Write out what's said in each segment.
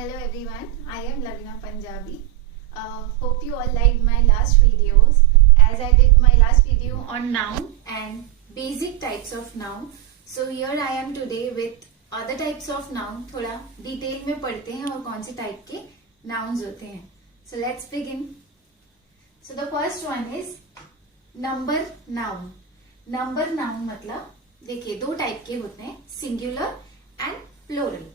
Hello everyone, I am Lavina Punjabi. Hope you all liked my last videos as I did my last video on noun and basic types of noun. So here I am today with other types of noun. थोड़ा detail में पढ़ते हैं और कौन से type के nouns होते हैं. So let's begin. So the first one is number noun. Number noun मतलब देखिए दो टाइप के होते हैं, सिंगुलर एंड प्लूरल.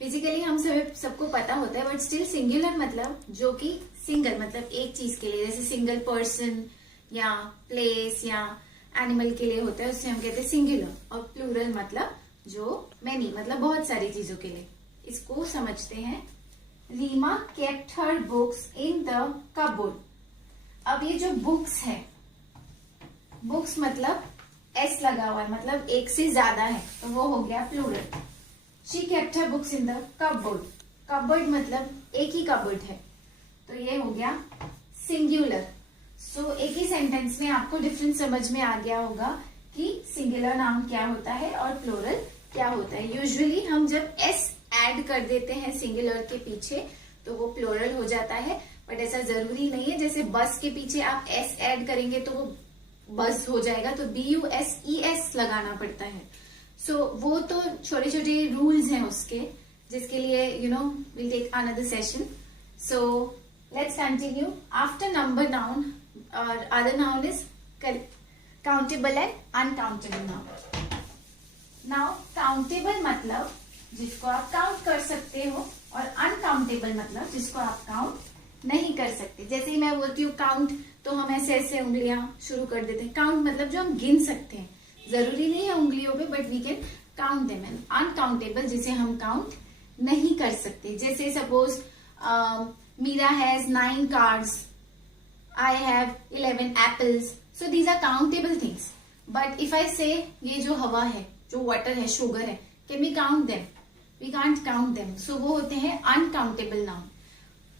बेसिकली हम सबको पता होता है, बट स्टिल सिंगुलर मतलब जो कि सिंगल मतलब एक चीज के लिए, जैसे सिंगल पर्सन या प्लेस या एनिमल के लिए होता है, उससे हम कहते हैं सिंगुलर. और प्लूरल मतलब जो मैनी मतलब बहुत सारी चीजों के लिए. इसको समझते हैं. Reema kept her books in the cupboard. अब ये जो बुक्स है, बुक्स मतलब एस लगा हुआ है, मतलब एक से ज्यादा है, तो वो हो गया plural. She kept her books in the cupboard. Cupboard मतलब एक ही कपबोर्ड है, तो ये हो गया सिंगुलर. सो एक ही सेंटेंस में आपको डिफरेंस समझ में आ गया होगा कि सिंगुलर नाउन क्या होता है और प्लूरल क्या होता है. यूजुअली हम जब एस ऐड कर देते हैं सिंगुलर के पीछे तो वो प्लूरल हो जाता है, बट ऐसा जरूरी नहीं है. जैसे बस के पीछे आप एस ऐड करेंगे तो वो बस हो जाएगा, तो BUSES लगाना पड़ता है. सो वो तो छोटे छोटे रूल्स हैं उसके, जिसके लिए will take another session. So let's continue. After number noun और other noun is countable and uncountable noun. Now countable मतलब जिसको आप काउंट कर सकते हो, और अनकाउंटेबल मतलब जिसको आप काउंट नहीं कर सकते. जैसे ही मैं बोलती हूँ काउंट, तो हम ऐसे ऐसे उंगलियां शुरू कर देते हैं. काउंट मतलब जो हम गिन सकते हैं, जरूरी नहीं है उंगलियों पे, but we can count them. And uncountable जिसे हम काउंट नहीं कर सकते. जैसे suppose Meera has 9 cards, I have 11 apples. So these are countable things. But if I say ये जो हवा है, जो वाटर है, शुगर है, can we count them? We can't count them. So वो होते हैं अनकाउंटेबल नाउन.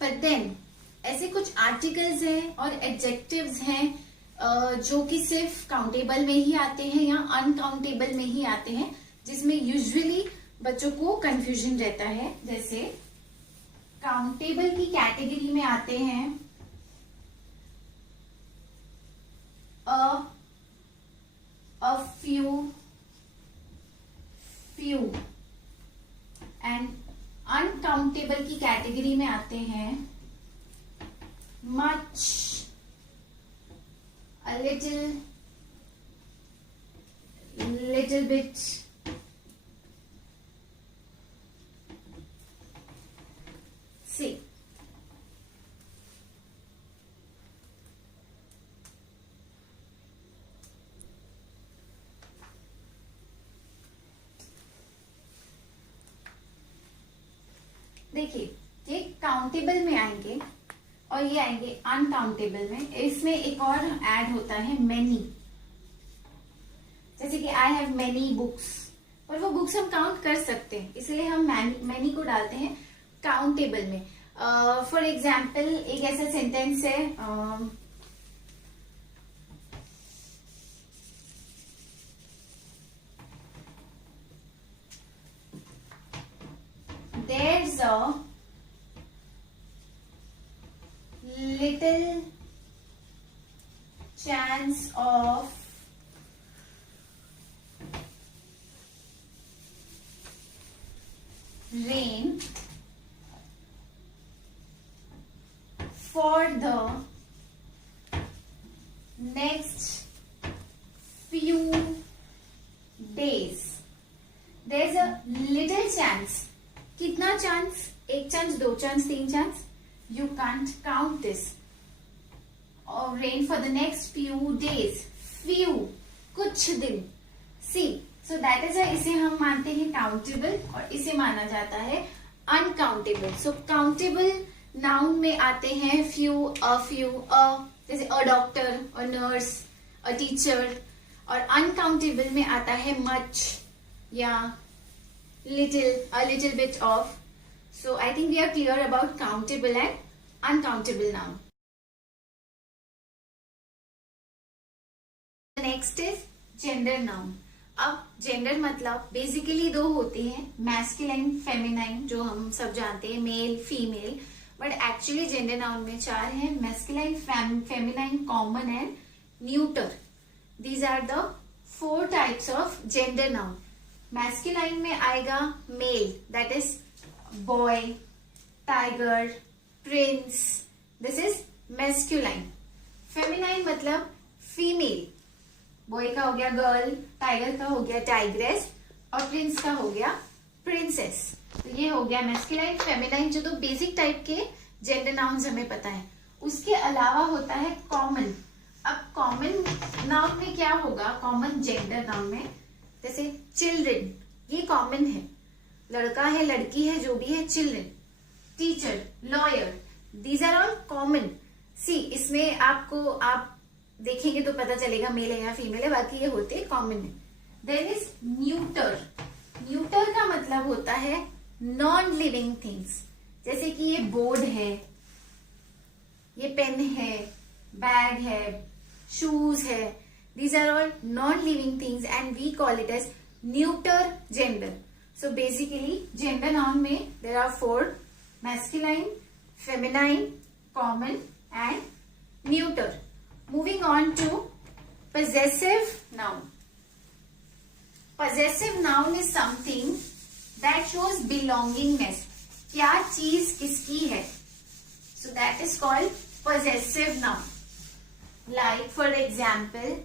बट देन ऐसे कुछ आर्टिकल्स हैं और एडजेक्टिव्स हैं जो कि सिर्फ काउंटेबल में ही आते हैं या अनकाउंटेबल में ही आते हैं, जिसमें यूजुअली बच्चों को कंफ्यूजन रहता है. जैसे काउंटेबल की कैटेगरी में आते हैं a few एंड अनकाउंटेबल की कैटेगरी में आते हैं much, a little bit, see. देखिए ये काउंटेबल में आएंगे और ये आएंगे अनकाउंटेबल में. इसमें एक और ऐड होता है मैनी. जैसे कि आई हैव मैनी बुक्स, और वो बुक्स हम काउंट कर सकते हैं, इसलिए हम मैनी को डालते हैं काउंटेबल में. फॉर एग्जाम्पल एक ऐसा सेंटेंस है, there's a little chance of rain for the next few days. There's a little chance. कितना चांस? एक चांस, दो चांस, तीन chance? You can't count this. Or rain for the next few days. Few, कुछ दिन. See, so that is why इसे हम मानते हैं काउंटेबल और इसे माना जाता है अनकाउंटेबल. So countable नाउन में आते हैं few, जैसे a doctor, a nurse, a teacher. और अनकाउंटेबल में आता है much या a little bit of. So I think we are clear about countable and uncountable noun. The next is gender noun. अब जेंडर मतलब बेसिकली दो होते हैं, मैस्कुलाइन फेमिनाइन, जो हम सब जानते हैं, male female, but actually gender noun में चार हैं, masculine, feminine, common and neuter. These are the 4 types of gender noun. Masculine में आएगा male, that is boy, tiger, prince, this is masculine. Feminine मतलब फीमेल, बॉय का हो गया girl, tiger का हो गया टाइग्रेस, और प्रिंस का हो गया प्रिंसेस. तो ये हो गया मैस्कुलाइन फेमिनाइन, जो तो बेसिक टाइप के जेंडर नाउन्स हमें पता है. उसके अलावा होता है कॉमन. अब कॉमन नाउन में क्या होगा, कॉमन जेंडर नाउन में, जैसे चिल्ड्रन, ये कॉमन है, लड़का है लड़की है जो भी है, children. Teacher, lawyer, these are all common. See, इसमें आपको आप देखेंगे तो पता चलेगा मेल है या फीमेल है, बाकी ये होते कॉमन है. Then is neuter. न्यूटर का मतलब होता है नॉन लिविंग थिंग्स, जैसे कि ये बोर्ड है, ये पेन है, बैग है, शूज है. These are all non living things and we call it as neuter gender. So basically gender noun में there are 4: masculine, feminine, common and neuter. Moving on to possessive noun. Possessive noun is something that shows belongingness. क्या चीज किसकी है, so that is called possessive noun. Like for example,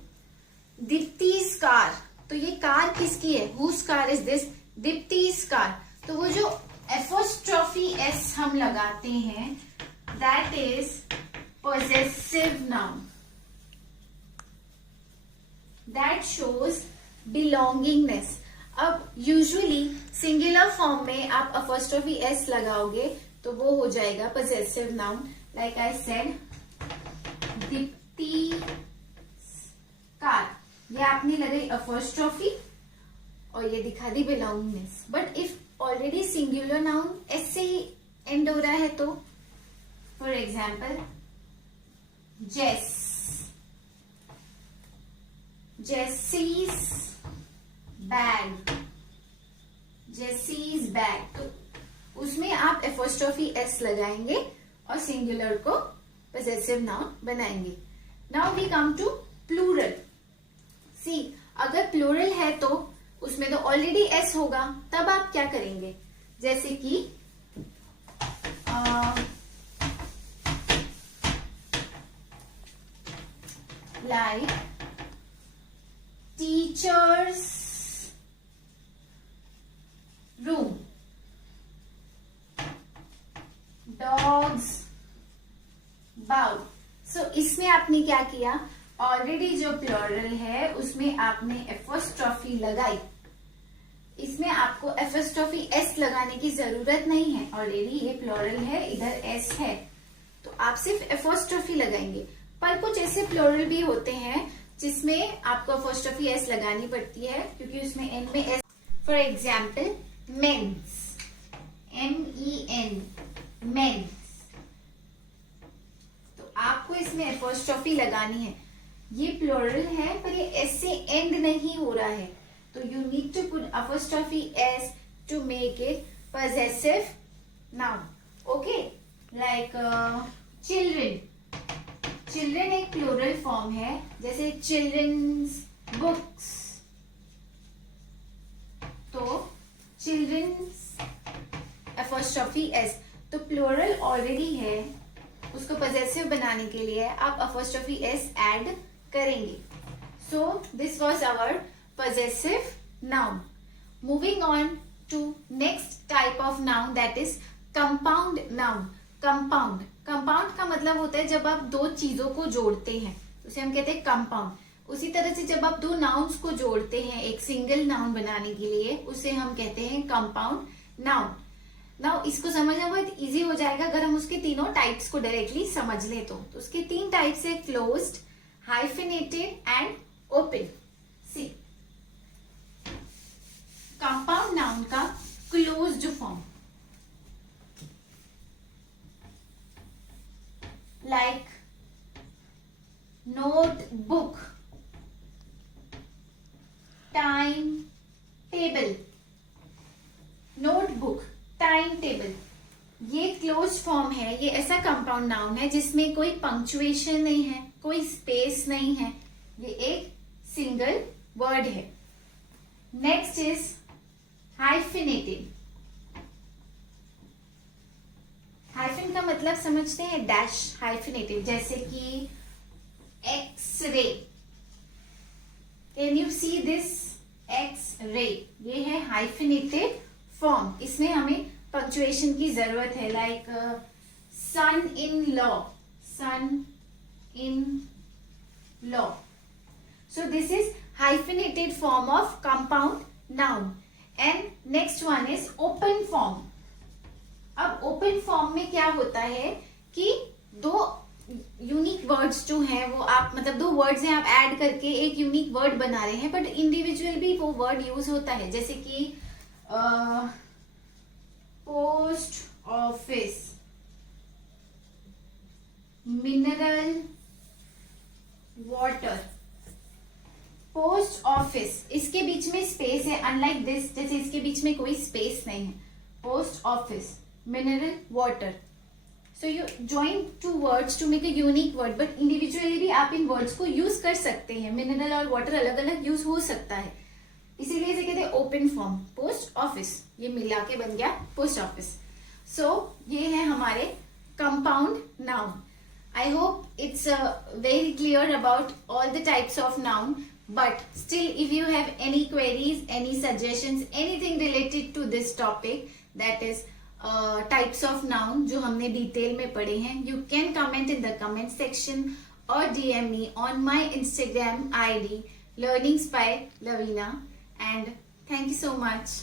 Dipti's car. तो ये car किसकी है, whose car is this? Dipti's car. तो वो जो apostrophe s हम लगाते हैं, that is possessive noun. That shows belongingness. अब यूजुअली सिंगुलर फॉर्म में आप अपॉस्ट्रोफी एस लगाओगे तो वो हो जाएगा possessive noun. Like I said, Deepti car, ये आपने लगाई अपॉस्ट्रोफी और ये दिखा दी belongingness. But if already singular noun S से ही एंड हो रहा है तो, for example Jess, Jess's bag, Jess's bag, तो उसमें आप एपोस्ट्रोफी एस लगाएंगे और सिंगुलर को पोजेसिव नाउन बनाएंगे. Now we come to plural. सी, अगर प्लूरल है तो उसमें तो ऑलरेडी एस होगा, तब आप क्या करेंगे, जैसे कि like teachers' room, dogs' bowl. So इसमें आपने क्या किया, ऑलरेडी जो प्लूरल है उसमें आपने एपोस्ट्रोफी लगाई. इसमें आपको एपोस्ट्रोफी एस लगाने की जरूरत नहीं है, ऑलरेडी ये प्लूरल है, इधर एस है, तो आप सिर्फ एपोस्ट्रोफी लगाएंगे. पर कुछ ऐसे प्लूरल भी होते हैं जिसमें आपको एपोस्ट्रोफी एस लगानी पड़ती है क्योंकि उसमें एन में S. For example men's, MEN, men's, तो आपको इसमें एपोस्ट्रोफी लगानी है. ये प्लूरल है पर ये एस से एंड नहीं हो रहा है, तो you need to put apostrophe S to make it possessive noun. Okay, like children. Children एक प्लूरल फॉर्म है, जैसे चिल्ड्रंस बुक्स, तो चिल्ड्रंस एपोस्ट्रोफी एस, तो प्लूरल ऑलरेडी है, उसको पोजेसिव बनाने के लिए आप एपोस्ट्रोफी एस ऐड करेंगे. So this was our possessive noun. Moving on to next type of noun, that is compound noun. Compound, compound का मतलब होता है जब आप दो चीजों को जोड़ते हैं, उसे हम कहते हैं कंपाउंड. उसी तरह से जब आप दो नाउन्स को जोड़ते हैं एक सिंगल नाउन बनाने के लिए, उसे हम कहते हैं कंपाउंड नाउन. नाउ इसको समझना बहुत इजी हो जाएगा अगर हम उसके तीनों टाइप्स को डायरेक्टली समझ लें तो. उसके 3 टाइप्स है, closed, hyphenated and open. See, compound noun का closed form, like notebook, time time table, ये क्लोज फॉर्म है, ये ऐसा कंपाउंड नाउन है जिसमें कोई पंक्चुएशन नहीं है, कोई स्पेस नहीं है, ये एक सिंगल वर्ड है. Next is hyphenated. हाइफिन का मतलब समझते हैं, डैश. हाइफिनेटेड जैसे कि x-ray. Can you see this? X-ray, ये है हाइफिनेटेड फॉर्म. इसमें हमें पंक्चुएशन की जरूरत है. Like son in law, son in law. So this is hyphenated form of compound noun. And next one is open form. अब open form में क्या होता है कि दो यूनिक वर्ड्स जो हैं वो आप, मतलब दो वर्ड्स हैं, आप ऐड करके एक यूनिक वर्ड बना रहे हैं, बट इंडिविजुअल भी वो वर्ड यूज होता है. जैसे कि post office, mineral water. Post office, इसके बीच में स्पेस है, अनलाइक दिस, जैसे इसके बीच में कोई स्पेस नहीं है. Post office, mineral water. So you join two words to make a unique word, but individually भी आप इन वर्ड्स को यूज कर सकते हैं. मिनरल और वाटर अलग अलग यूज हो सकता है, इसीलिए इसे कहते हैं ओपन फॉर्म. पोस्ट ऑफिस, ये मिला के बन गया पोस्ट ऑफिस. सो ये है हमारे compound noun. I hope it's very clear about all the types of noun. But still, if you have any queries, any suggestions, anything related to this topic, that is types of noun जो हमने detail में पढ़े हैं, you can comment in the comment section or DM me on my Instagram ID learnings by Lavina. And thank you so much.